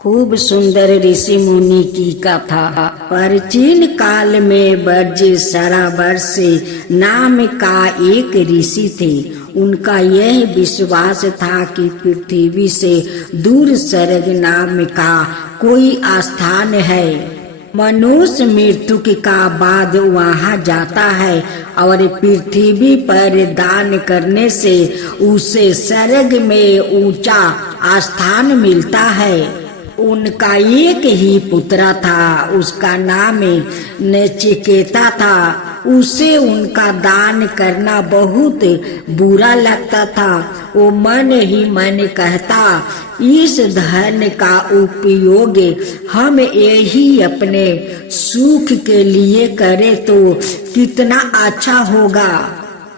खूब सुंदर ऋषि मुनि की कथा। प्राचीन काल में बर्ज सरावर्ष नाम का एक ऋषि थे। उनका यह विश्वास था कि पृथ्वी से दूर स्वर्ग नाम का कोई स्थान है। मनुष्य मृत्यु का बाद वहाँ जाता है और पृथ्वी पर दान करने से उसे स्वर्ग में ऊंचा स्थान मिलता है। उनका एक ही पुत्र था, उसका नाम नचिकेता था। उसे उनका दान करना बहुत बुरा लगता था। वो मन ही मन कहता, इस धन का उपयोग हम यही अपने सुख के लिए करें तो कितना अच्छा होगा।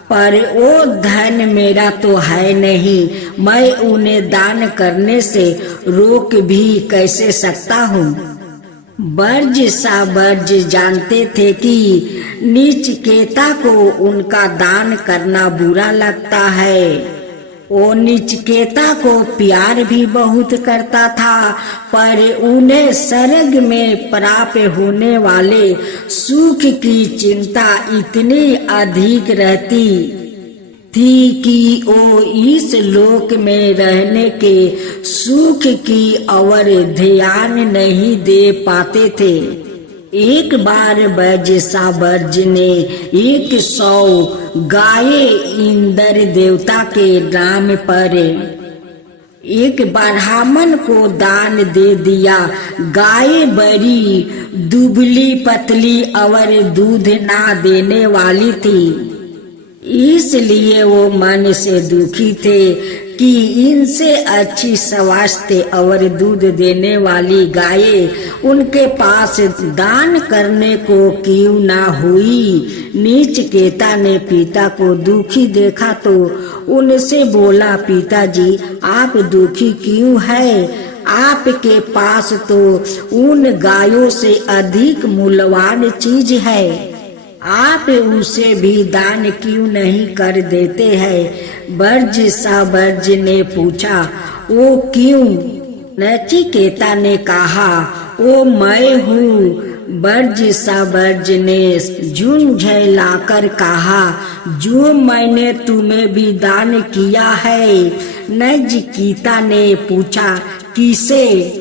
पर वो धन मेरा तो है नहीं, मैं उन्हें दान करने से रोक भी कैसे सकता हूँ। बर्ज साबर्ज जानते थे कि नचिकेता को उनका दान करना बुरा लगता है। वो नचिकेता को प्यार भी बहुत करता था, पर उन्हें स्वर्ग में प्राप्त होने वाले सुख की चिंता इतनी अधिक रहती थी कि वो इस लोक में रहने के सुख की ओर ध्यान नहीं दे पाते थे। एक बार बर्ज साबर्ज ने 100 गाये इंद्र देवता के नाम पर एक ब्राह्मण को दान दे दिया। गाय बड़ी दुबली पतली और दूध ना देने वाली थी, इसलिए वो मन से दुखी थे कि इनसे अच्छी स्वास्थ्य और दूध देने वाली गायें उनके पास दान करने को क्यों ना हुई। नचिकेता ने पिता को दुखी देखा तो उनसे बोला, पिताजी आप दुखी क्यों है? आपके पास तो उन गायों से अधिक मूल्यवान चीज है, आप उसे भी दान क्यों नहीं कर देते हैं? बर्ज साबर्ज ने पूछा, वो क्यों? नचिकेता ने कहा, वो मैं हूँ। बर्ज साबर्ज ने झुंझलाकर कहा, जो मैंने तुम्हें भी दान किया है। नचिकेता ने पूछा, किसे?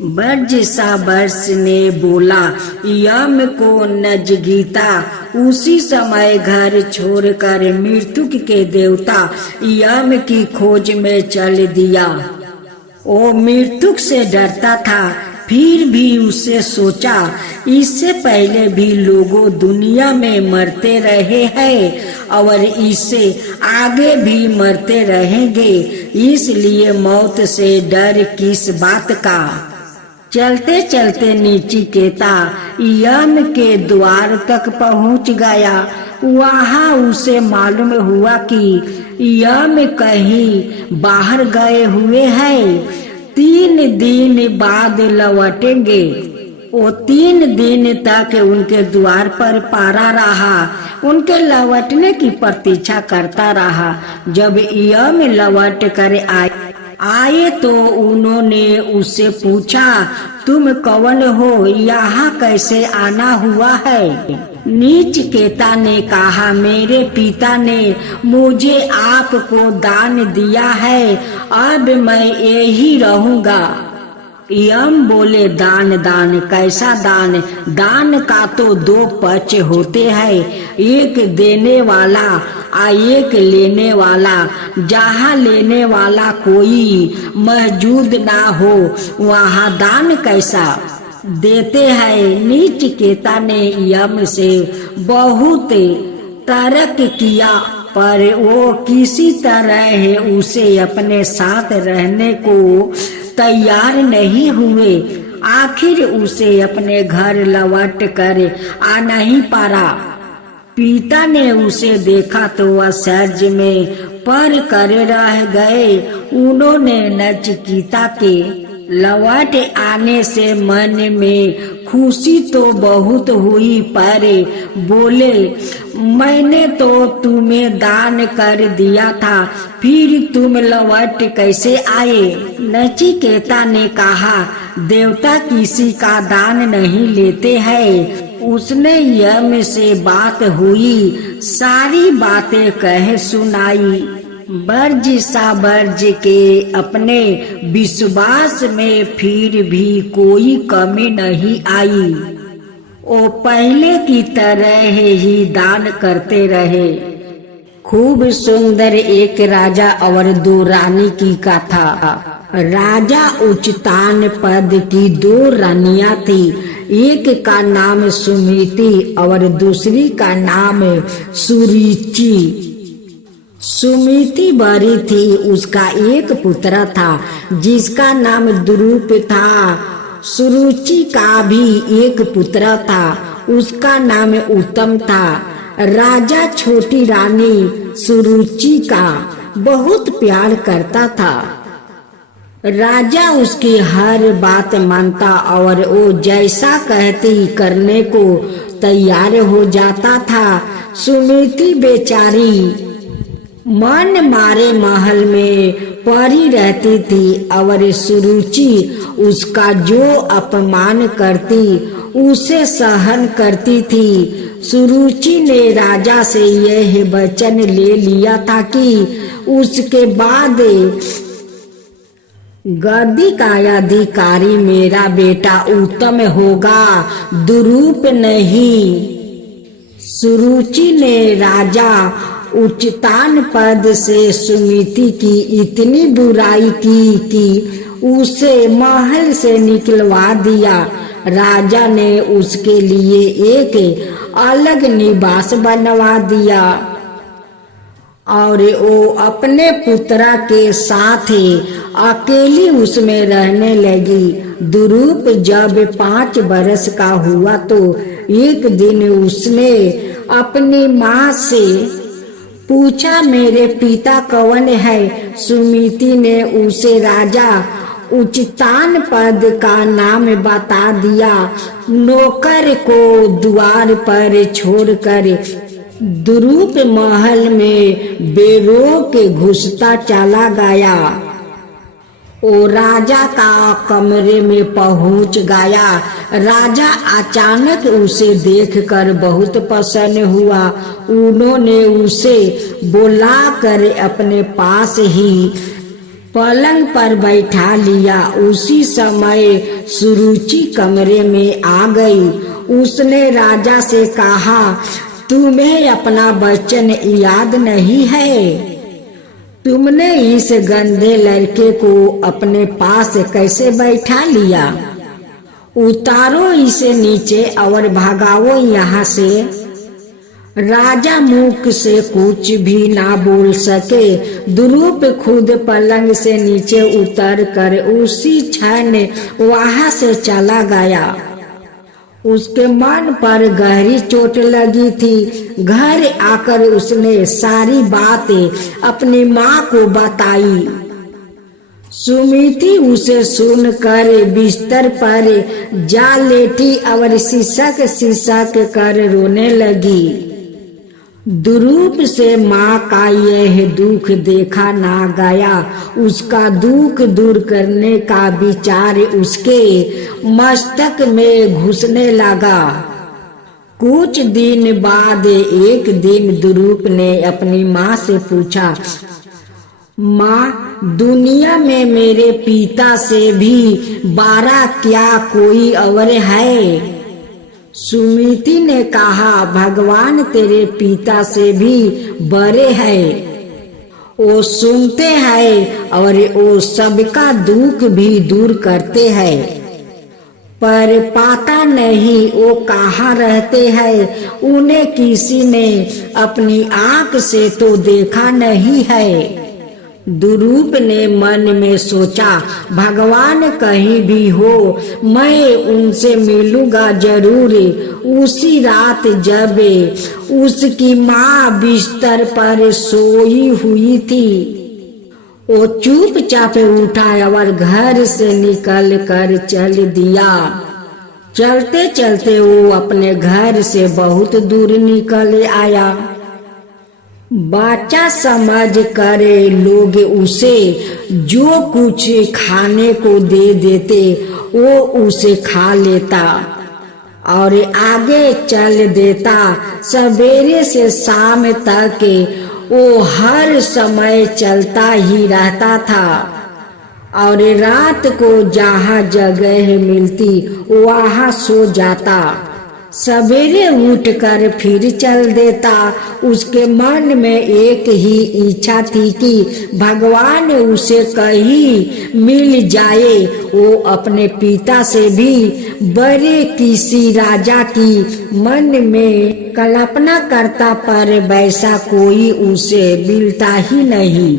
बर्ज साबर्ज ने बोला, यम को। नचिकेता उसी समय घर छोड़कर मृत्यु के देवता यम की खोज में चल दिया। वो मृत्यु से डरता था, फिर भी उसे सोचा, इससे पहले भी लोगों दुनिया में मरते रहे हैं और इससे आगे भी मरते रहेंगे, इसलिए मौत से डर किस बात का। चलते चलते नचिकेता यम के द्वार तक पहुंच गया। वहां उसे मालूम हुआ कि यम कहीं बाहर गए हुए हैं, 3 दिन बाद लौटेंगे। वो 3 दिन तक उनके द्वार पर पड़ा रहा, उनके लौटने की प्रतीक्षा करता रहा। जब यम लौट कर आए तो उन्होंने उससे पूछा, तुम कौन हो? यहाँ कैसे आना हुआ है? नचिकेता ने कहा, मेरे पिता ने मुझे आपको दान दिया है, अब मैं यही रहूंगा। यम बोले, दान दान कैसा दान? दान का तो 2 पक्ष होते हैं, एक देने वाला और एक लेने वाला। जहाँ लेने वाला कोई मौजूद ना हो वहाँ दान कैसा देते हैं? नचिकेता ने यम से बहुत तर्क किया, पर वो किसी तरह उसे अपने साथ रहने को तैयार नहीं हुए। आखिर उसे अपने घर लौट कर आ नहीं पारा। पिता ने उसे देखा तो वह आश्चर्य में पड़ कर रह गए। उन्होंने नचिकेता के लौट आने से मन में खुशी तो बहुत हुई, पर बोले मैंने तो तुम्हें दान कर दिया था, फिर तुम लौट कैसे आए? नचिकेता ने कहा, देवता किसी का दान नहीं लेते हैं। उसने यम से बात हुई, सारी बातें कह सुनाई। बर्ज सा बर्ज के अपने विश्वास में फिर भी कोई कमी नहीं आई। वो पहले की तरह ही दान करते रहे। खूब सुंदर एक राजा और दो रानी की कथा। राजा उच्चतान पद की दो रानियां थी। एक का नाम सुमिति और दूसरी का नाम सुरुचि। सुमिति बड़ी थी, उसका एक पुत्र था जिसका नाम द्रुप था। सुरुचि का भी एक पुत्र था, उसका नाम उत्तम था। राजा छोटी रानी सुरुचि का बहुत प्यार करता था। राजा उसकी हर बात मानता और वो जैसा कहती करने को तैयार हो जाता था। सुमिति बेचारी मन मारे महल में पड़ी रहती थी और सुरुचि उसका जो अपमान करती उसे सहन करती थी। सुरुचि ने राजा से यह वचन ले लिया था कि उसके बाद गद्दी का अधिकारी मेरा बेटा उत्तम होगा, दुरूप नहीं। सुरुचि ने राजा उच्चतान पद से सुमिति की इतनी बुराई की कि उसे महल से निकलवा दिया। राजा ने उसके लिए एक अलग निवास बनवा दिया और वो अपने पुत्रा के साथ अकेली उसमें रहने लगी। दुरूप जब 5 बरस का हुआ तो एक दिन उसने अपनी माँ से पूछा, मेरे पिता कौन है? सुमिति ने उसे राजा उच्चतान पद का नाम बता दिया। नौकर को द्वार पर छोड़कर दुरूप महल में बेरोक घुसता चला गया। वो राजा का कमरे में पहुंच गया। राजा अचानक उसे देखकर बहुत प्रसन्न हुआ। उन्होंने उसे बुलाकर अपने पास ही पलंग पर बैठा लिया। उसी समय सुरुचि कमरे में आ गई। उसने राजा से कहा, तुम्हें अपना वचन याद नहीं है? तुमने इस गंदे लड़के को अपने पास कैसे बैठा लिया? उतारो इसे नीचे और भगाओ यहाँ से। राजा मुख से कुछ भी ना बोल सके। दुरूप खुद पलंग से नीचे उतर कर उसी क्षण वहां से चला गया। उसके मन पर गहरी चोट लगी थी। घर आकर उसने सारी बातें अपनी माँ को बताई। सुमिति उसे सुनकर बिस्तर पर जा लेटी और सिसक सिसक कर रोने लगी। दुरूप से माँ का यह दुख देखा ना गया। उसका दुख दूर करने का विचार उसके मस्तक में घुसने लगा। कुछ दिन बाद एक दिन दुरूप ने अपनी माँ से पूछा, माँ, दुनिया में मेरे पिता से भी बड़ा क्या कोई और है? सुमिति ने कहा, भगवान तेरे पिता से भी बड़े हैं। वो सुनते हैं और वो सबका दुख भी दूर करते हैं, पर पता नहीं वो कहाँ रहते हैं। उन्हें किसी ने अपनी आँख से तो देखा नहीं है। दुरूप ने मन में सोचा, भगवान कहीं भी हो, मैं उनसे मिलूंगा जरूर। उसी रात जब उसकी माँ बिस्तर पर सोई हुई थी, वो चुपचाप उठा और घर से निकल कर चल दिया। चलते चलते वो अपने घर से बहुत दूर निकल आया। बच्चा समझ कर लोग उसे जो कुछ खाने को दे देते वो उसे खा लेता और आगे चल देता। सवेरे से शाम तक वो हर समय चलता ही रहता था और रात को जहाँ जगह मिलती वहाँ सो जाता। सवेरे उठकर फिर चल देता। उसके मन में एक ही इच्छा थी कि भगवान उसे कहीं मिल जाए। वो अपने पिता से भी बड़े किसी राजा की मन में कल्पना करता, पर वैसा कोई उसे मिलता ही नहीं।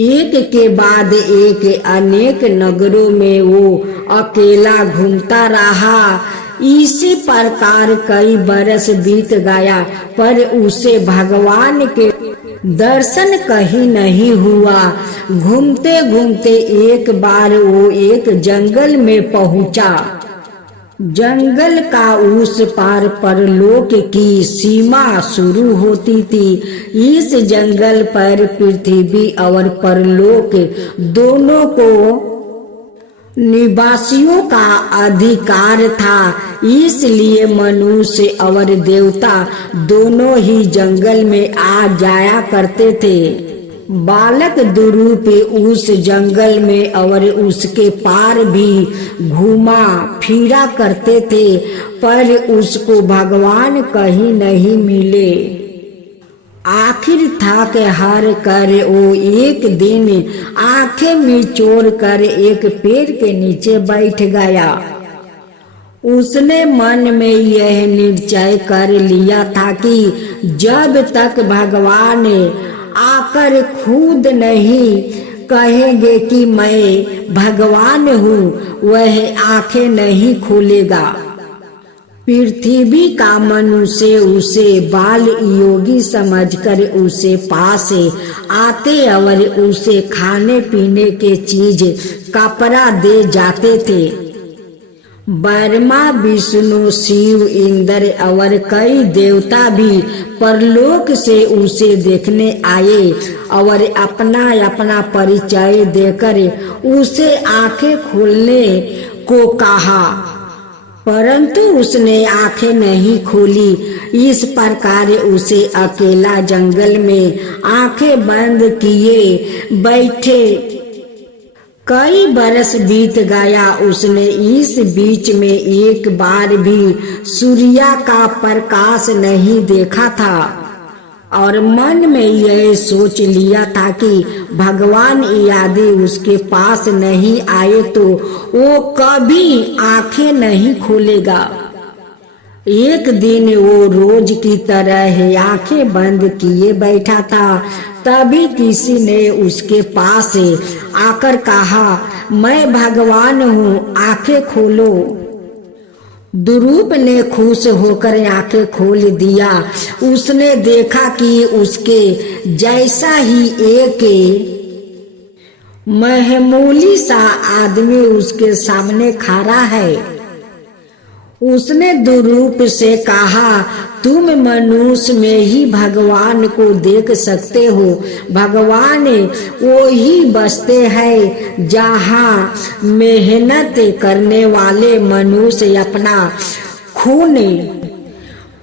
एक के बाद एक अनेक नगरों में वो अकेला घूमता रहा। इसी प्रकार कई बरस बीत गया, पर उसे भगवान के दर्शन कहीं नहीं हुआ। घूमते घूमते एक बार वो एक जंगल में पहुंचा। जंगल का उस पार परलोक की सीमा शुरू होती थी। इस जंगल पर पृथ्वी और परलोक दोनों को निवासियों का अधिकार था, इसलिए मनुष्य और देवता दोनों ही जंगल में आ जाया करते थे। बालक दुरूप उस जंगल में और उसके पार भी घूमा फिरा करते थे, पर उसको भगवान कहीं नहीं मिले। आखिर थक हार कर वो एक दिन आंखें मिचोड़ कर एक पेड़ के नीचे बैठ गया। उसने मन में यह निश्चय कर लिया था कि जब तक भगवान आकर खुद नहीं कहेंगे कि मैं भगवान हूँ, वह आंखें नहीं खोलेगा। पृथ्वी का मनुष्य उसे बाल योगी समझकर उसे पास आते और उसे खाने पीने के चीज कपड़ा दे जाते थे। ब्रह्मा विष्णु शिव इंद्र और कई देवता भी परलोक से उसे देखने आए और अपना अपना परिचय देकर उसे आंखें खोलने को कहा, परंतु उसने आंखें नहीं खोली। इस प्रकार उसे अकेला जंगल में आंखें बंद किए बैठे कई बरस बीत गया। उसने इस बीच में एक बार भी सूर्य का प्रकाश नहीं देखा था और मन में यह सोच लिया था कि भगवान यदि उसके पास नहीं आए तो वो कभी आंखें नहीं खोलेगा। एक दिन वो रोज की तरह आंखें बंद किए बैठा था। तभी किसी ने उसके पास आकर कहा, मैं भगवान हूँ, आंखें खोलो। दुरूप ने खुश होकर आंखें खोल दिया। उसने देखा कि उसके जैसा ही एक मामूली सा आदमी उसके सामने खड़ा है। उसने दुरूप से कहा, तुम मनुष्य में ही भगवान को देख सकते हो। भगवान वो ही बसते हैं जहाँ मेहनत करने वाले मनुष्य अपना खून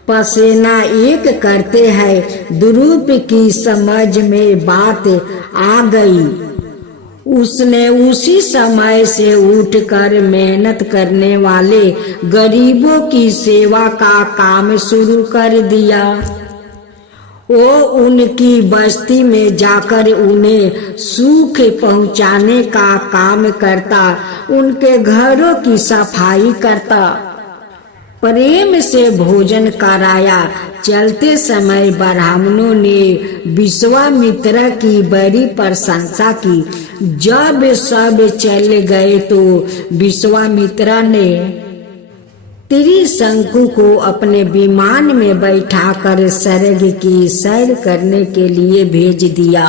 पसीना एक करते हैं। दुरूप की समझ में बात आ गई। उसने उसी समय से उठकर मेहनत करने वाले गरीबों की सेवा का काम शुरू कर दिया। वो उनकी बस्ती में जाकर उन्हें सुख पहुंचाने का काम करता, उनके घरों की सफाई करता, प्रेम से भोजन कराया। चलते समय ब्राह्मणों ने विश्वामित्र की बड़ी प्रशंसा की। जब सब चल गए तो विश्वामित्र ने त्रिशंकु को अपने विमान में बैठाकर स्वर्ग की सैर करने के लिए भेज दिया।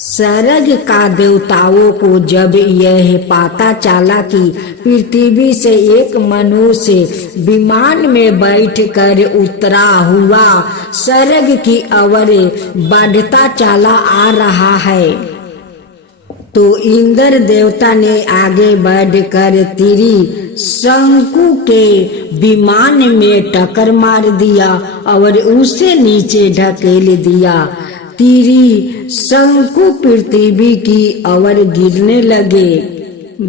सरग का देवताओं को जब यह पता चला कि पृथ्वी से एक मनुष्य विमान में बैठकर उतरा हुआ सरग की ओर बढ़ता चला आ रहा है, तो इंद्र देवता ने आगे बढ़कर त्रिशंकु के विमान में टक्कर मार दिया और उसे नीचे ढकेल दिया। त्रिशंकु पृथ्वी की ओर गिरने लगे।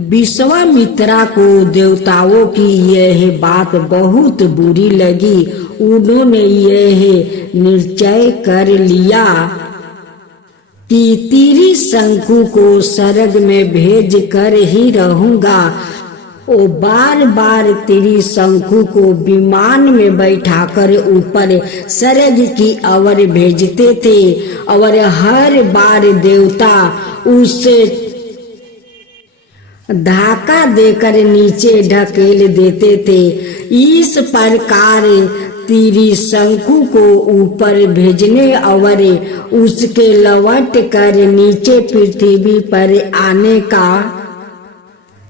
विश्वामित्रा को देवताओं की यह बात बहुत बुरी लगी। उन्होंने यह निश्चय कर लिया कि त्रिशंकु को सरग में भेज कर ही रहूंगा। वो बार बार त्रिशंकु को विमान में बैठाकर ऊपर सरग की ओर भेजते थे और हर बार देवता उसे धक्का देकर नीचे ढकेल देते थे। इस प्रकार त्रिशंकु को ऊपर भेजने और उसके लौट कर नीचे पृथ्वी पर आने का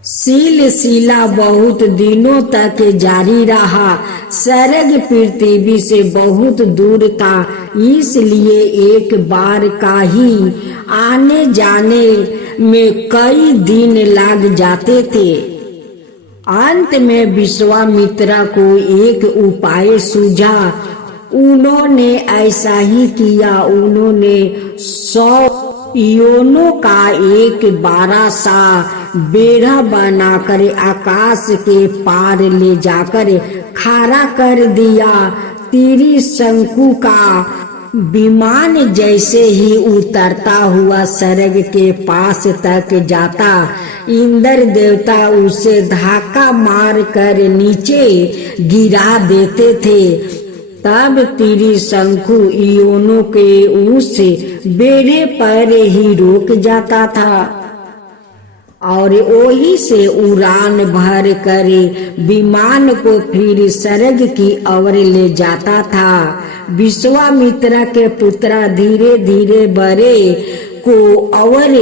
सिलसिला बहुत दिनों तक जारी रहा। सरग पृथ्वी से बहुत दूर था, इसलिए एक बार का ही आने जाने में कई दिन लग जाते थे। अंत में विश्वामित्रा को एक उपाय सूझा। उन्होंने ऐसा ही किया। उन्होंने 100 योनों का एक बड़ा सा बेड़ा बनाकर आकाश के पार ले जाकर खड़ा कर दिया। त्रिशंकु का विमान जैसे ही उतरता हुआ सरग के पास तक जाता, इंद्र देवता उसे धक्का मार कर नीचे गिरा देते थे। तब त्रिशंकु योनों के उस बेड़े पर ही रुक जाता था और वही से उड़ान भर कर विमान को फिर सरग की ओर ले जाता था। विश्वामित्रा के पुत्र धीरे धीरे बड़े को और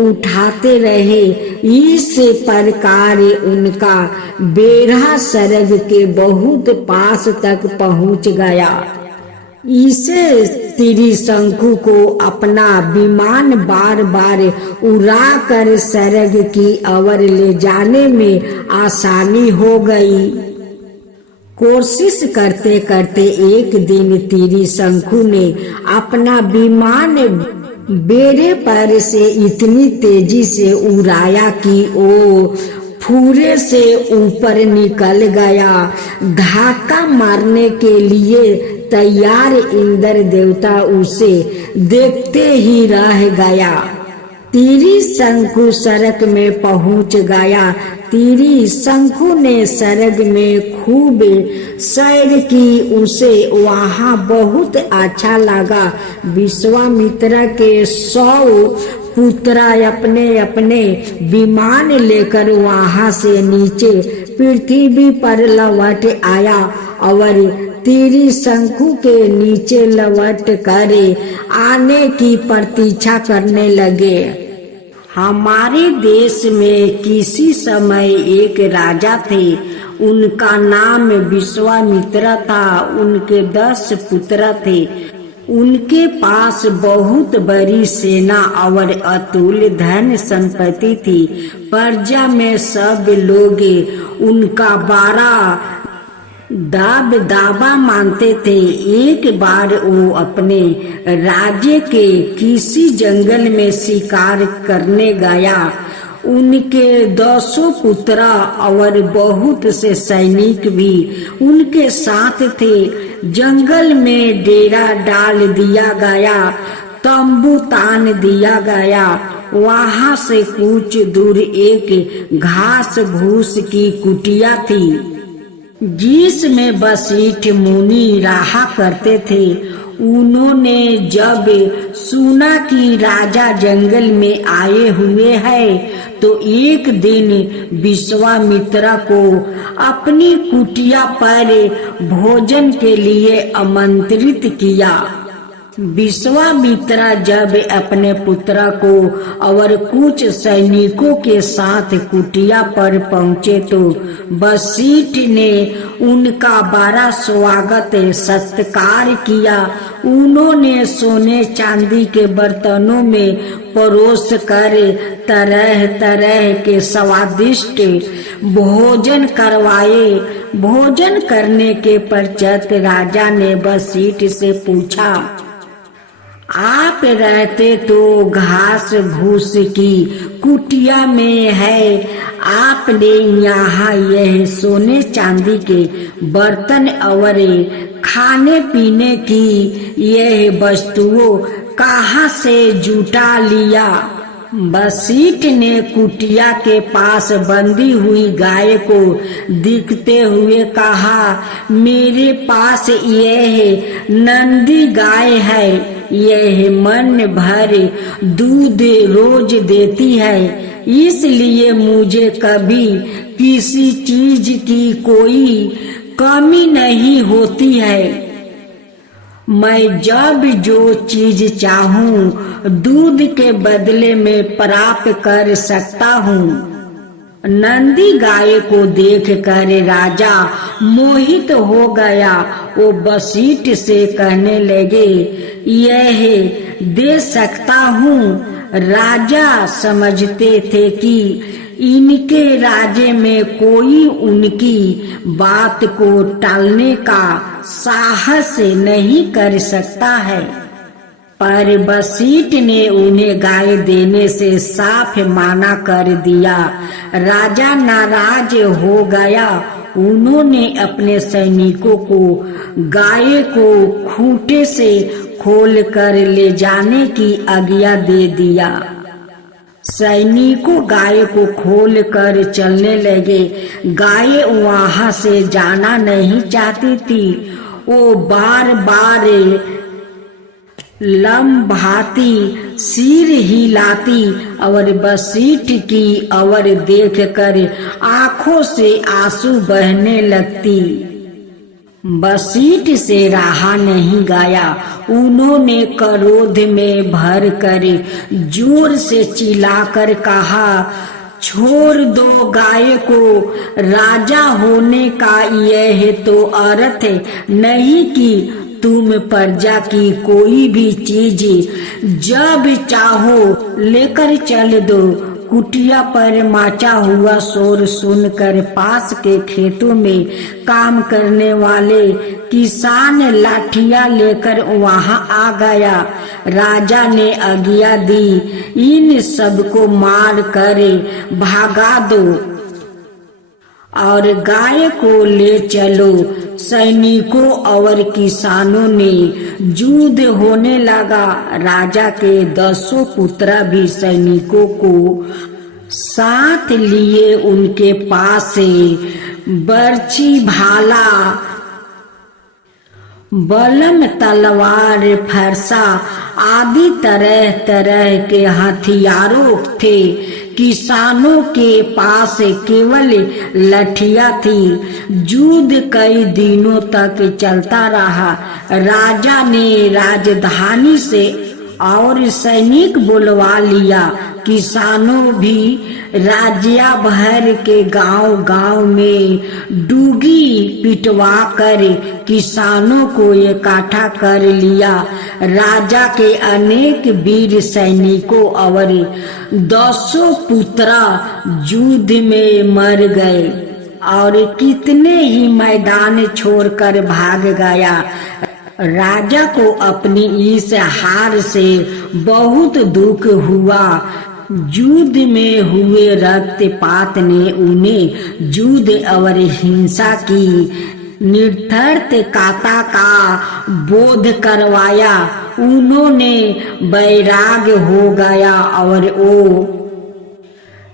उठाते रहे। इस प्रकार उनका बेड़ा सरग के बहुत पास तक पहुंच गया। इसे त्रिशंकु को अपना विमान बार बार उड़ा कर सरग की ओर ले जाने में आसानी हो गई। कोशिश करते करते एक दिन त्रिशंकु ने अपना विमान बेड़े पर से इतनी तेजी से उड़ाया कि वो फुरे से ऊपर निकल गया। धक्का मारने के लिए तैयार इंद्र देवता उसे देखते ही रह गया। त्रिशंकु सरग में पहुंच गया। त्रिशंकु ने सरग में खूब सैर की। उसे वहां बहुत अच्छा लगा। विश्वामित्रा के 100 पुत्र अपने अपने विमान लेकर वहां से नीचे पृथ्वी पर लौट आया और त्रिशंकु के नीचे लौट कर आने की प्रतीक्षा करने लगे। हमारे देश में किसी समय एक राजा थे। उनका नाम विश्वामित्र था। उनके 10 पुत्र थे। उनके पास बहुत बड़ी सेना और अतुल धन संपत्ति थी। प्रजा में सब लोग उनका बड़ा दावा मानते थे। एक बार वो अपने राज्य के किसी जंगल में शिकार करने गया। उनके 10 पुत्र और बहुत से सैनिक भी उनके साथ थे। जंगल में डेरा डाल दिया गया, तंबू तान दिया गया। वहां से कुछ दूर एक घास भूस की कुटिया थी, जिसमें वशिष्ठ मुनि रहा करते थे। उन्होंने जब सुना कि राजा जंगल में आए हुए हैं, तो एक दिन विश्वामित्र को अपनी कुटिया पर भोजन के लिए आमंत्रित किया। विश्वामित्र जब अपने पुत्र को और कुछ सैनिकों के साथ कुटिया पर पहुँचे तो वशिष्ठ ने उनका बड़ा स्वागत सत्कार किया। उन्होंने सोने चांदी के बर्तनों में परोस कर तरह तरह के स्वादिष्ट भोजन करवाए। भोजन करने के पश्चात राजा ने वशिष्ठ से पूछा, आप रहते तो घास भूस की कुटिया में है, आपने यहाँ यह सोने चांदी के बर्तन और खाने पीने की यह वस्तुओं कहाँ से जुटा लिया? वशिष्ठ ने कुटिया के पास बंधी हुई गाय को दिखते हुए कहा, मेरे पास यह नंदी गाय है, यह मन भर दूध रोज देती है, इसलिए मुझे कभी किसी चीज की कोई कमी नहीं होती है। मैं जब जो चीज चाहूं दूध के बदले में प्राप्त कर सकता हूँ। नंदी गाय को देखकर राजा मोहित हो गया। वो वशिष्ठ से कहने लगे, यह दे सकता हूँ। राजा समझते थे कि इनके राज्य में कोई उनकी बात को टालने का साहस नहीं कर सकता है। पर वशिष्ठ ने उन्हें गाय देने से साफ मना कर दिया। राजा नाराज हो गया। उन्होंने अपने सैनिकों को गाय को खूंटे से खोल कर ले जाने की आज्ञा दे दिया। सैनिकों गाय को खोल कर चलने लगे। गाय वहां से जाना नहीं चाहती थी। वो बार बार लंबाती सिर हिलाती और वशिष्ठ की ओर देखकर आंखों से आंसू बहने लगती। वशिष्ठ से रहा नहीं गया। उन्होंने क्रोध में भर कर जोर से चिल्लाकर कहा, छोड़ दो गाय को। राजा होने का यह तो अर्थ नहीं कि तुम प्रजा की कोई भी चीज जब चाहो लेकर चल दो। कुटिया पर मचा हुआ शोर सुनकर पास के खेतों में काम करने वाले किसान लाठियां लेकर वहां आ गया। राजा ने आज्ञा दी, इन सबको मार कर भगा दो और गाय को ले चलो। सैनिकों और किसानों ने युद्ध होने लगा। राजा के 10 पुत्र भी सैनिकों को साथ लिए उनके पास से बर्छी, भाला, बलम, तलवार, फरसा आदि तरह तरह के हथियारों थे। किसानों के पास केवल लठियां थी। युद्ध कई दिनों तक चलता रहा। राजा ने राजधानी से और सैनिक बुलवा लिया। किसानों भी राज्य भर के गांव-गांव में डूगी पिटवा कर किसानों को इकट्ठा कर लिया। राजा के अनेक वीर सैनिकों और 10 पुत्र युद्ध में मर गए और कितने ही मैदान छोड़कर भाग गया। राजा को अपनी इस हार से बहुत दुख हुआ। युद्ध में हुए रक्तपात ने उन्हें युद्ध और हिंसा की निरर्थकता का बोध करवाया। उन्होंने वैराग्य हो गया और वो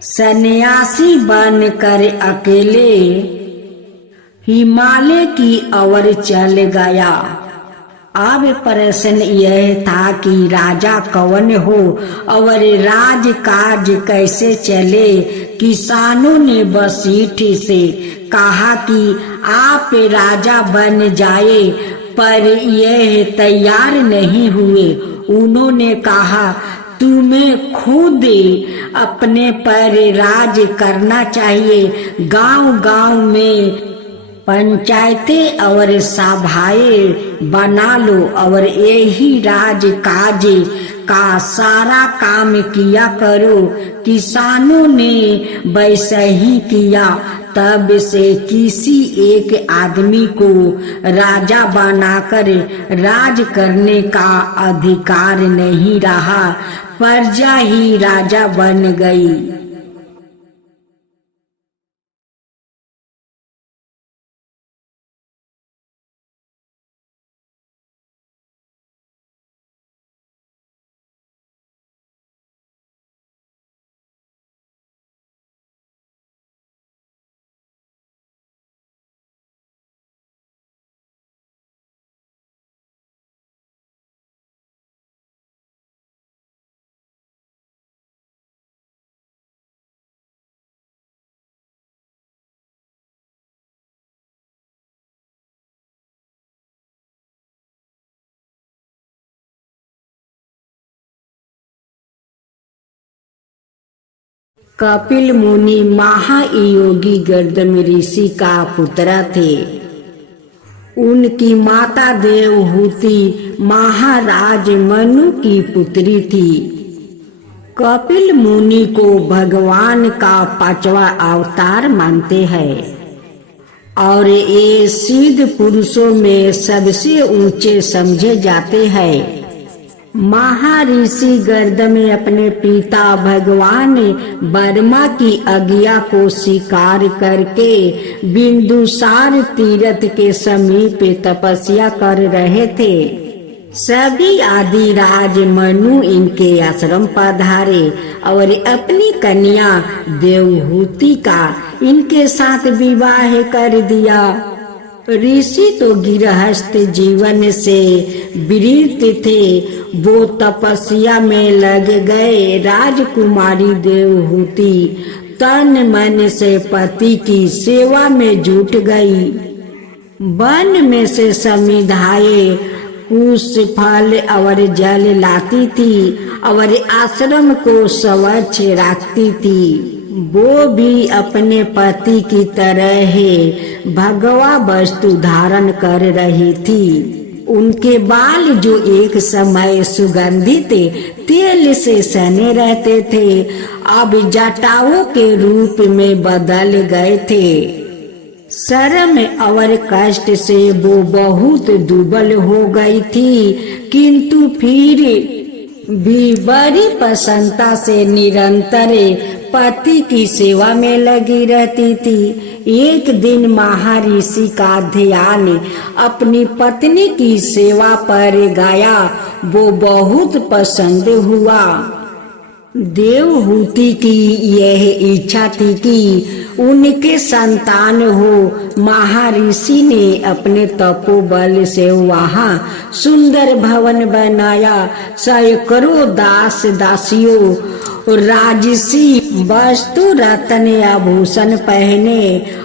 सन्यासी बनकर अकेले हिमालय की ओर चल गया। अब प्रश्न यह था कि राजा कौन हो और राजकाज कैसे चले। किसानों ने वशिष्ठ से कहा कि आप राजा बन जाए, पर यह तैयार नहीं हुए। उन्होंने कहा, तुम्हें खुद अपने पर राज करना चाहिए। गांव-गांव में पंचायतें और सभाएं बना लो और यही राज काज का सारा काम किया करो। किसानों ने वैसा ही किया। तब से किसी एक आदमी को राजा बनाकर राज करने का अधिकार नहीं रहा। प्रजा ही राजा बन गई। कपिल मुनि महायोगी गर्दम ऋषि का पुत्र थे। उनकी माता देवहूति महाराज मनु की पुत्री थी। कपिल मुनि को भगवान का 5वां अवतार मानते हैं और ये सिद्ध पुरुषों में सबसे ऊंचे समझे जाते हैं। महर्षि गर्दम अपने पिता भगवान बर्मा की आज्ञा को स्वीकार करके बिंदुसार तीर्थ के समीप तपस्या कर रहे थे। सभी आदिराज मनु इनके आश्रम पधारे और अपनी कन्या देवहूति का इनके साथ विवाह कर दिया। ऋषि तो गृहस्थ जीवन से विरत थे। वो तपस्या में लग गए। राजकुमारी देवहूति तन मन से पति की सेवा में जुट गई। वन में से समिधाए कुश फल और जल लाती थी और आश्रम को स्वच्छ रखती थी। वो भी अपने पति की तरह भगवा वस्तु धारण कर रही थी। उनके बाल जो एक समय सुगंधित तेल से सने रहते थे, अब जटाओं के रूप में बदल गए थे। शर्म और कष्ट से वो बहुत दुबल हो गई थी, किंतु फिर भी बड़ी प्रसन्नता से निरंतर पति की सेवा में लगी रहती थी। एक दिन महर्षि का ध्यान अपनी पत्नी की सेवा पर गया। वो बहुत पसंद हुआ। देवहूति की यह इच्छा थी कि उनके संतान हो। महर्षि ने अपने तपोबल से वहाँ सुंदर भवन बनाया। सैकड़ों दास दासियों राजसी वस्तु रत्न आभूषण पहने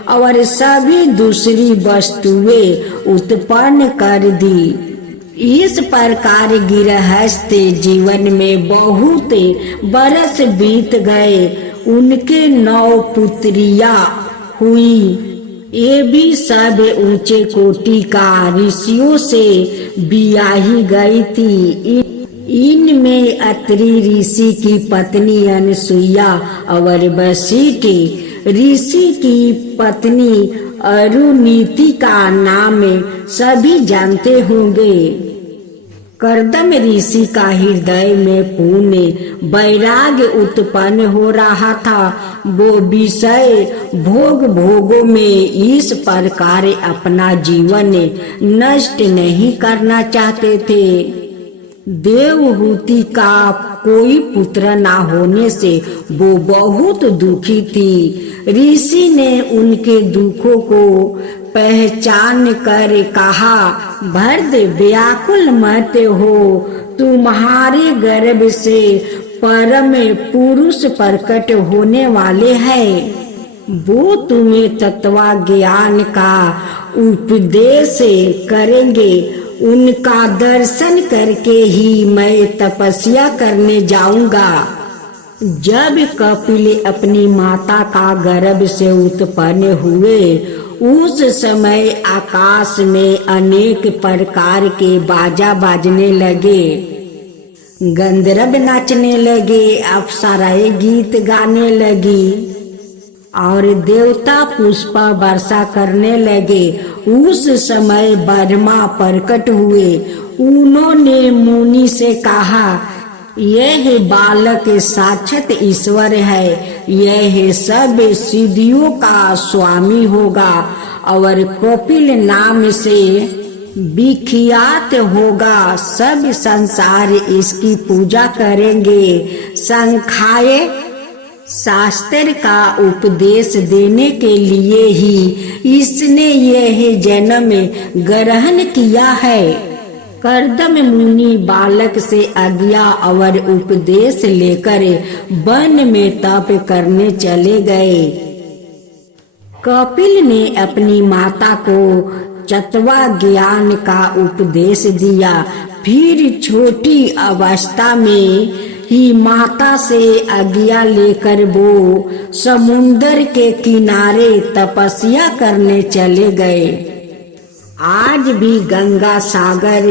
और सभी दूसरी वस्तुएं उत्पन्न कर दी। इस प्रकार गृहस्थ जीवन में बहुत बरस बीत गए। उनके 9 पुत्रियां हुई। ये भी सब ऊंचे कोटि का ऋषियों से ब्याही गई थी। इनमें अत्रि ऋषि की पत्नी अनसुईया और वशिष्ठ ऋषि की पत्नी अरुनीति का नाम सभी जानते होंगे। कर्दम ऋषि का हृदय में पुण्य वैराग्य उत्पन्न हो रहा था। वो विषय भोगों में इस प्रकार अपना जीवन नष्ट नहीं करना चाहते थे। देवहूति का कोई पुत्र न होने से वो बहुत दुखी थी। ऋषि ने उनके दुखों को पहचान कर कहा, भर्द व्याकुल मत हो, तुम्हारे गर्भ से परम पुरुष प्रकट होने वाले हैं। वो तुम्हें तत्व ज्ञान का उपदेश करेंगे। उनका दर्शन करके ही मैं तपस्या करने जाऊंगा। जब कपिल अपनी माता का गर्भ से उत्पन्न हुए, उस समय आकाश में अनेक प्रकार के बाजा बाजने लगे, गंधर्व नाचने लगे, अप्सराएं गीत गाने लगी और देवता पुष्प वर्षा करने लगे। उस समय ब्रह्मा प्रकट हुए। उन्होंने मुनि से कहा, यह बालक साक्षात ईश्वर है, यह सब सिद्धियों का स्वामी होगा और कपिल नाम से विख्यात होगा। सब संसार इसकी पूजा करेंगे। संख्याय शास्त्र का उपदेश देने के लिए ही इसने यह जन्म ग्रहण किया है। कर्दम मुनि बालक से आज्ञा और उपदेश लेकर वन में तप करने चले गए। कपिल ने अपनी माता को चतवा ज्ञान का उपदेश दिया। फिर छोटी अवस्था में ही माता से आज्ञा लेकर वो समुंदर के किनारे तपस्या करने चले गए। आज भी गंगा सागर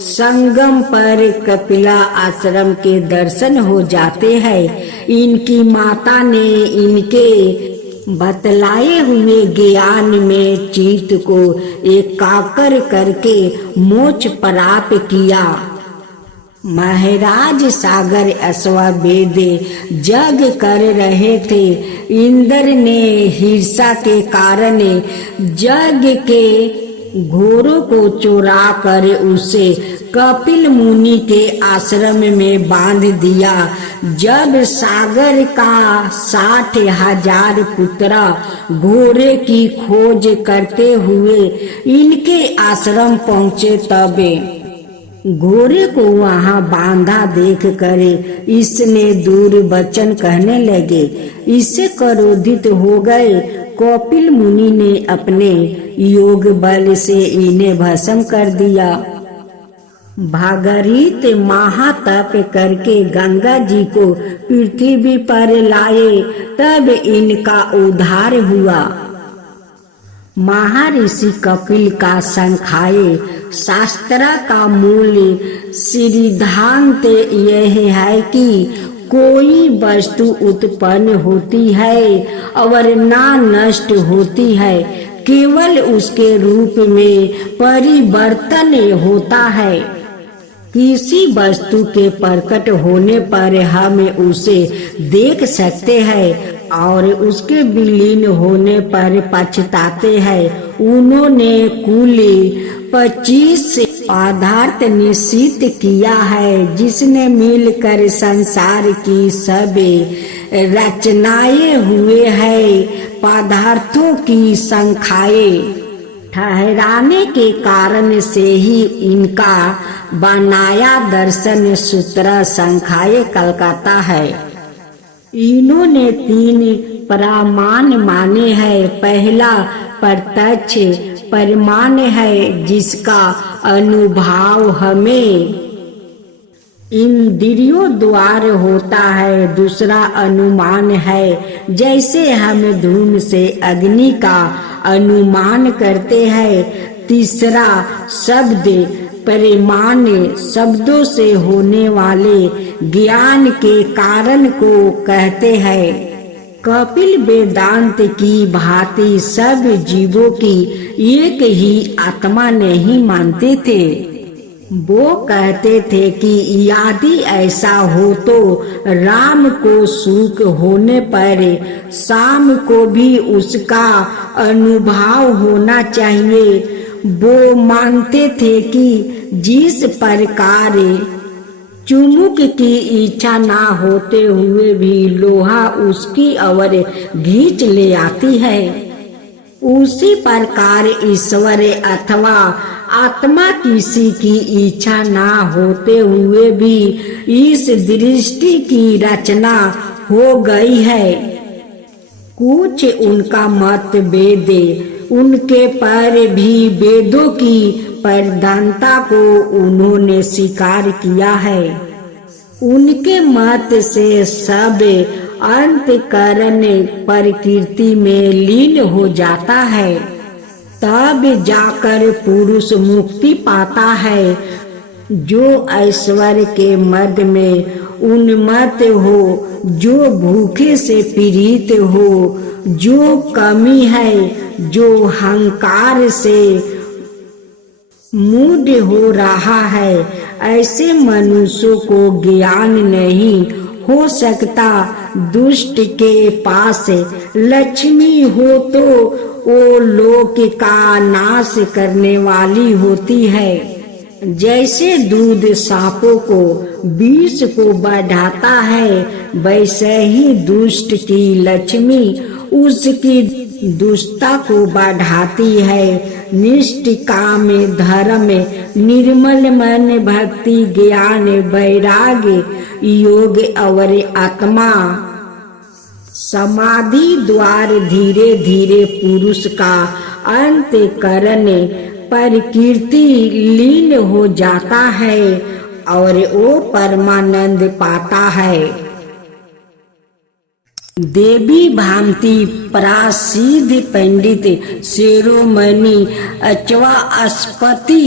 संगम पर कपिला आश्रम के दर्शन हो जाते हैं। इनकी माता ने इनके बतलाए हुए ज्ञान में चित्त को एकाग्र करके मोक्ष प्राप्त किया। महाराज सागर अश्वमेध जग कर रहे थे। इंद्र ने हिंसा के कारण जग के घोड़ों को चुरा कर उसे कपिल मुनि के आश्रम में बांध दिया। जब सागर का 60,000 पुत्र घोड़े की खोज करते हुए इनके आश्रम पहुँचे, तब घोड़े को वहां बांधा देख कर इसने दूर वचन कहने लगे। इससे क्रोधित हो गए। कपिल मुनि ने अपने योग बल से इन्हें भस्म कर दिया। भागीरथ महातप करके गंगा जी को पृथ्वी पर लाए, तब इनका उद्धार हुआ। महर्षि कपिल का संख्याय शास्त्र का मूल सिद्धांत यह है कि कोई वस्तु उत्पन्न होती है और ना नष्ट होती है, केवल उसके रूप में परिवर्तन होता है। किसी वस्तु के प्रकट होने पर हम उसे देख सकते हैं और उसके विलीन होने पर पछताते हैं। उन्होंने कुल 25 पदार्थ निश्चित किया है, जिसने मिलकर संसार की सब रचनाएं हुए हैं। पदार्थों की संख्याएं ठहराने के कारण से ही इनका बनाया दर्शन सूत्र संख्याएं कलकत्ता है। इन्होंने 3 प्रमाण माने हैं। पहला प्रत्यक्ष प्रमाण है, जिसका अनुभव हमें इंद्रियों द्वारा होता है। दूसरा अनुमान है, जैसे हम धूम से अग्नि का अनुमान करते हैं। तीसरा शब्द परिमाण, शब्दों से होने वाले ज्ञान के कारण को कहते हैं। कपिल वेदांत की भांति सब जीवों की एक ही आत्मा नहीं मानते थे। वो कहते थे कि यदि ऐसा हो तो राम को सुख होने पर शाम को भी उसका अनुभव होना चाहिए। वो मानते थे कि जिस प्रकार चुमुक की इच्छा ना होते हुए भी लोहा उसकी ओर खींच ले आती है, उसी प्रकार ईश्वर अथवा आत्मा किसी की इच्छा ना होते हुए भी इस दृष्टि की रचना हो गई है। कुछ उनका मत वेद, उनके पर भी वेदों की प्रधानता को उन्होंने स्वीकार किया है। उनके मत से सब अंतःकरण प्रकृति में लीन हो जाता है, तब जाकर पुरुष मुक्ति पाता है। जो ऐश्वर्य के मद में उन्मत्त हो, जो भूखे से पीड़ित हो, जो कमी है, जो अहंकार से मूढ़ हो रहा है, ऐसे मनुष्यों को ज्ञान नहीं हो सकता। दुष्ट के पास लक्ष्मी हो तो वो लोक का नाश करने वाली होती है। जैसे दूध सांपों को विष को बढ़ाता है, वैसे ही दुष्ट की लक्ष्मी उसकी दुष्टता को बढ़ाती है। निष्काम धर्म, निर्मल मन, भक्ति, ज्ञान, वैराग्य, योग और आत्मा समाधि द्वार धीरे धीरे पुरुष का अंतःकरण प्रकृति लीन हो जाता है और वो परमानंद पाता है। देवी भांति प्रसिद्ध पंडित शिरोमणि अचवास्पति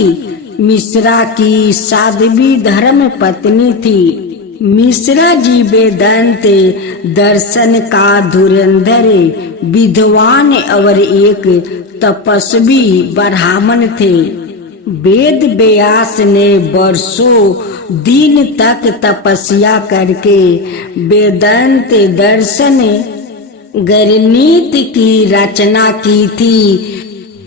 मिश्रा की साध्वी धर्म पत्नी थी। मिश्रा जी वेदांत दर्शन का धुरंधर विद्वान और एक तपस्वी ब्राह्मण थे। वेद व्यास ने वर्षों दिन तक तपस्या करके वेदांत दर्शन गणित की रचना की थी।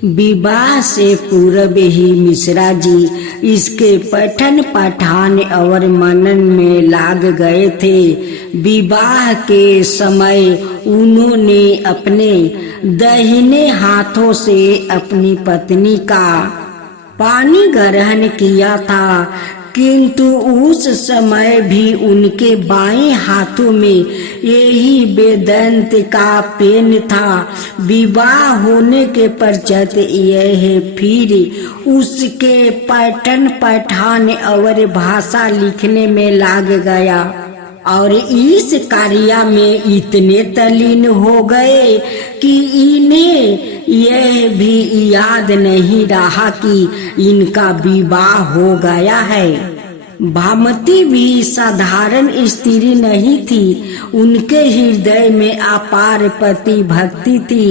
विवाह से पूर्व ही मिश्रा जी इसके पठन पाठन और मनन में लाग गए थे। विवाह के समय उन्होंने अपने दाहिने हाथों से अपनी पत्नी का पानी ग्रहण किया था, किंतु उस समय भी उनके बाएं हाथों में यही वेदांत का पेन था। विवाह होने के पश्चात यह फिर उसके पठन पाठन और भाषा लिखने में लाग गया और इस कार्य में इतने तल्लीन हो गए कि इन्हें यह भी याद नहीं रहा कि इनका विवाह हो गया है। भामती भी साधारण स्त्री नहीं थी। उनके हृदय में अपार पति भक्ति थी।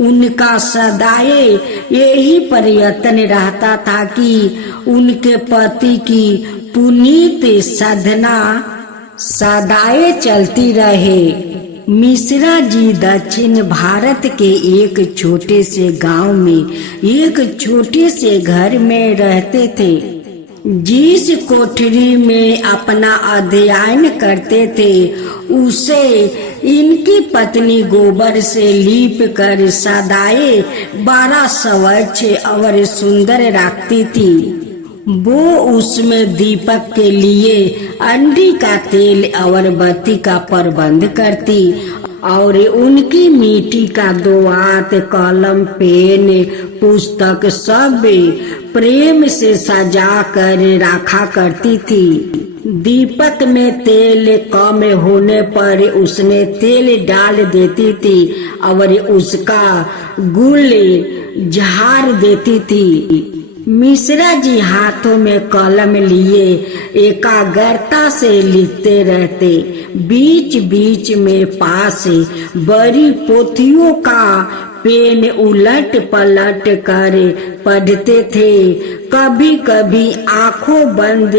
उनका सदाए यही प्रयत्न रहता था कि उनके पति की पुनीत साधना सदाए चलती रहे। मिश्रा जी दक्षिण भारत के एक छोटे से गांव में एक छोटे से घर में रहते थे। जिस कोठरी में अपना अध्ययन करते थे उसे इनकी पत्नी गोबर से लीप कर सदाए बड़ा स्वच्छ और सुंदर रखती थी। वो उसमें दीपक के लिए अंडी का तेल और बत्ती का प्रबंध करती और उनकी मिट्टी का दोआत, कलम, पेन, पुस्तक सब प्रेम से सजा कर रखा करती थी। दीपक में तेल कम होने पर उसमें तेल डाल देती थी और उसका गुल झाड़ देती थी। मिश्रा जी हाथों में कलम लिए एकाग्रता से लिखते रहते। बीच बीच में पास बड़ी पोथियों का पेन उलट पलट कर पढ़ते थे। कभी कभी आंखों बंद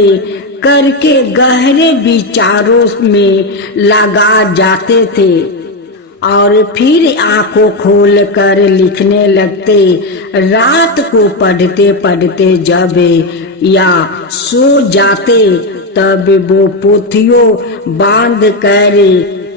करके गहरे विचारों में लगा जाते थे और फिर आंखों खोल कर लिखने लगते। रात को पढ़ते पढ़ते जब या सो जाते तब वो पोथियों बांध कर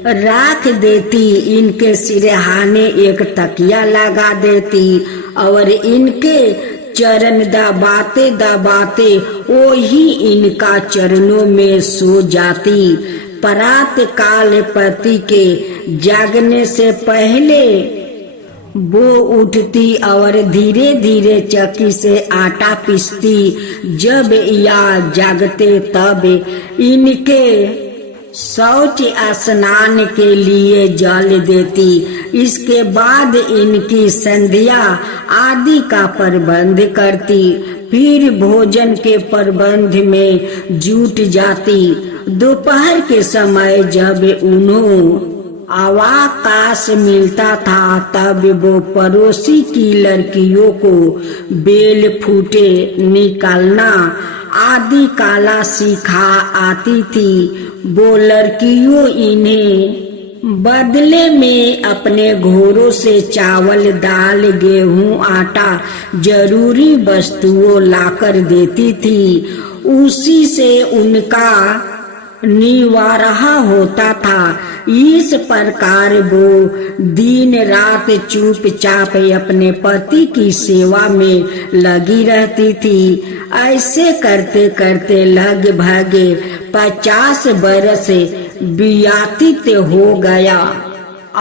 रख देती। इनके सिरहाने एक तकिया लगा देती और इनके चरण दबाते दबाते वो ही इनका चरणों में सो जाती। प्रात काल पति के जागने से पहले वो उठती और धीरे धीरे चक्की से आटा पीसती। जब या जागते तब इनके शौच स्नान के लिए जल देती। इसके बाद इनकी संध्या आदि का प्रबंध करती। फिर भोजन के प्रबंध में जुट जाती। दोपहर के समय जब उन्हों अवकाश मिलता था तब वो पड़ोसी की लड़कियों को बेल फूटे निकालना आदि कला सिखा आती थी। वो लड़कियों इन्हें बदले में अपने घोड़ों से चावल दाल गेहूं आटा जरूरी वस्तुओं लाकर देती थी। उसी से उनका निवारह होता था। इस प्रकार वो दिन रात चुपचाप अपने पति की सेवा में लगी रहती थी। ऐसे करते करते लगभग 50 बरस व्यतीत हो गया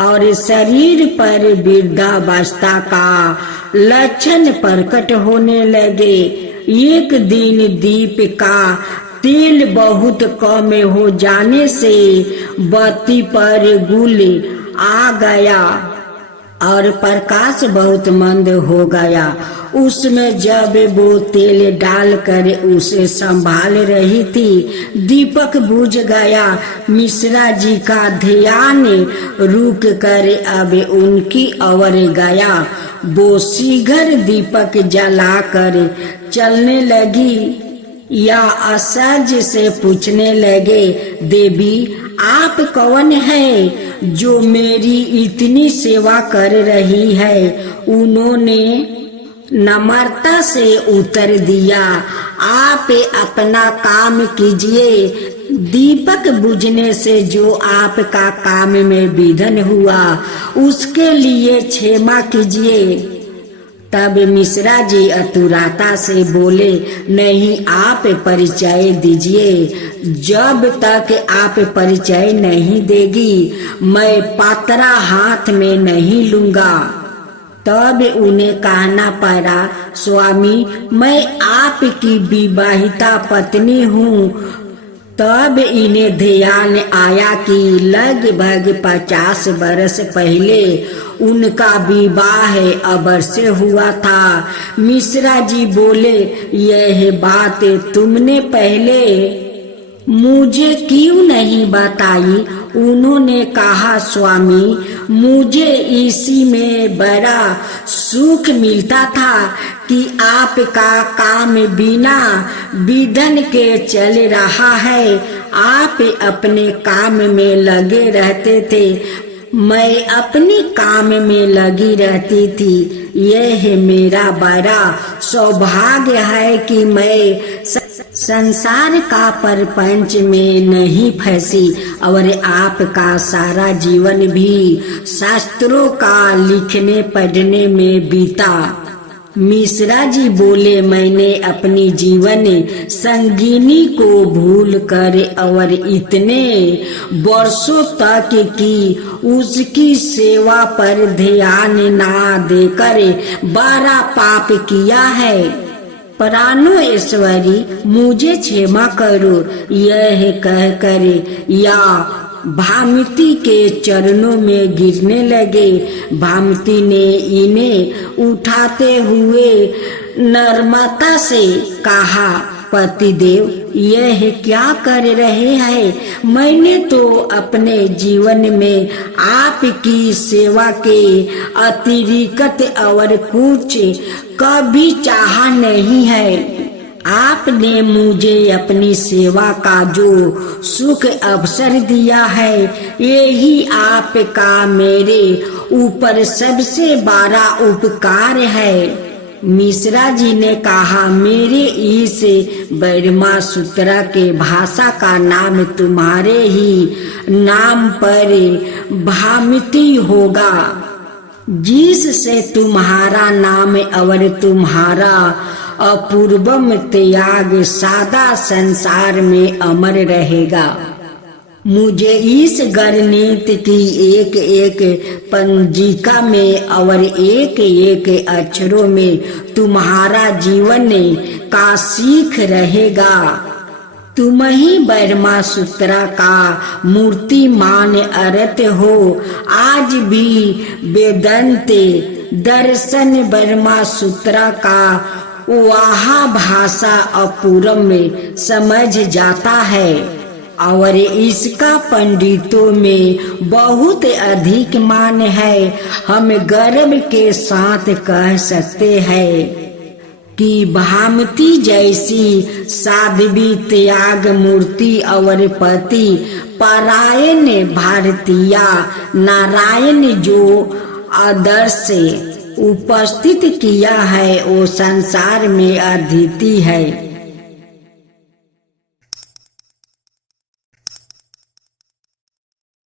और शरीर पर वृद्धावस्था का लक्षण प्रकट होने लगे। एक दिन दीप का तेल बहुत कम हो जाने से बत्ती पर गुल आ गया और प्रकाश बहुत मंद हो गया। उसमें जब वो तेल डालकर उसे संभाल रही थी, दीपक बुझ गया। मिश्रा जी का ध्यान रुक कर अब उनकी ओर गया। वो शीघ्र दीपक जलाकर चलने लगी या असहज से पूछने लगे, देवी आप कौन है जो मेरी इतनी सेवा कर रही है? उन्होंने नम्रता से उत्तर दिया, आप अपना काम कीजिए। दीपक बुझने से जो आपका काम में विघ्न हुआ उसके लिए क्षमा कीजिए। तब मिश्रा जी अतुरता से बोले, नहीं आप परिचय दीजिए। जब तक आप परिचय नहीं देगी मैं पात्रा हाथ में नहीं लूंगा। तब उन्हें कहना पड़ा, स्वामी मैं आपकी विवाहिता पत्नी हूँ। तब इन्हें ध्यान आया कि लगभग 50 बरस पहले उनका विवाह अवश्य हुआ था। मिश्रा जी बोले, यह बात तुमने पहले मुझे क्यों नहीं बताई? उन्होंने कहा, स्वामी मुझे इसी में बड़ा सुख मिलता था कि आपका काम बिना विघ्न के चल रहा है। आप अपने काम में लगे रहते थे, मैं अपने काम में लगी रहती थी। यह मेरा बड़ा सौभाग्य है कि मैं संसार का प्रपंच में नहीं फंसी और आपका सारा जीवन भी शास्त्रों का लिखने पढ़ने में बीता। मिश्रा जी बोले, मैंने अपनी जीवन संगिनी को भूल कर और इतने वर्षों तक की उसकी सेवा पर ध्यान ना देकर बड़ा पाप किया है। प्राणेश्वरी मुझे क्षमा करो। यह कहकर या भामिति के चरणों में गिरने लगे। भामिति ने इन्हें उठाते हुए नम्रता से कहा, पतिदेव यह क्या कर रहे हैं? मैंने तो अपने जीवन में आपकी सेवा के अतिरिक्त और कुछ कभी चाहा नहीं है। आपने मुझे अपनी सेवा का जो सुख अवसर दिया है, यही आपका मेरे ऊपर सबसे बड़ा उपकार है। मिश्रा जी ने कहा, मेरे इस ब्रह्मा सूत्र के भाषा का नाम तुम्हारे ही नाम पर भामिति होगा, जिससे तुम्हारा नाम और तुम्हारा अपूर्वम त्याग सादा संसार में अमर रहेगा। मुझे इस गणित की एक एक पंजिका में और एक एक अक्षरों में तुम्हारा जीवन का सीख रहेगा। तुम ही ब्रह्मा सूत्र का मूर्तिमान अर्थ हो। आज भी वेदांत दर्शन ब्रह्मा सूत्र का वह भाषा अपूर्व में समझ जाता है और इसका पंडितों में बहुत अधिक मान है। हम गर्व के साथ कह सकते हैं कि भामती जैसी साध्वी त्याग मूर्ति और पति परायण भारतीय नारायण जो आदर्श उपस्थित किया है वो संसार में अद्वितीय है।